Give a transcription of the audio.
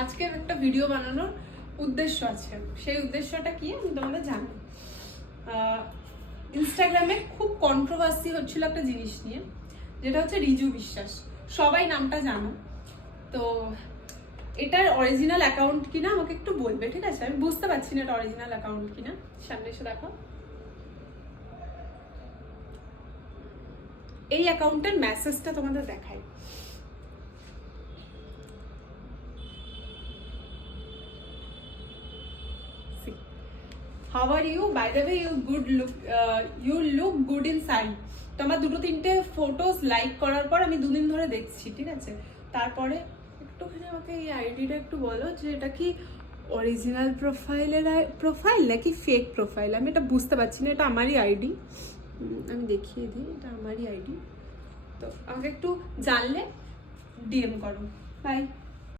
আজকে একটা ভিডিও বানানোর উদ্দেশ্য আছে। সেই উদ্দেশ্যটা কি আমি তোমাদের জানাবো। ইনস্টাগ্রামে খুব কন্ট্রোভার্সি হচ্ছিল একটা জিনিস নিয়ে, যেটা হচ্ছে রিজু বিশ্বাস। সবাই নামটা জানো। তো এটার অরিজিনাল অ্যাকাউন্ট কিনা আমাকে একটু বলবে, ঠিক আছে? আমি বুঝতে পারছি না এটা অরিজিনাল অ্যাকাউন্ট কিনা। সামনে এসে দেখো, এই অ্যাকাউন্টের মেসেজটা তোমাদের দেখাই। How are you? By the way, you look good in sari. তো আমার দুটো তিনটে ফটোস লাইক করার পর আমি দুদিন ধরে দেখছি, ঠিক আছে? তারপরে একটুখানি আমাকে এই আইডিটা একটু বলো যে এটা কি অরিজিনাল প্রোফাইল নাকি ফেক প্রোফাইল। আমি এটা বুঝতে পারছি না। এটা আমারই আইডি, আমি দেখিয়ে দিই। এটা আমারই আইডি। তো আমাকে একটু জানলে ডিএম করো। বাই।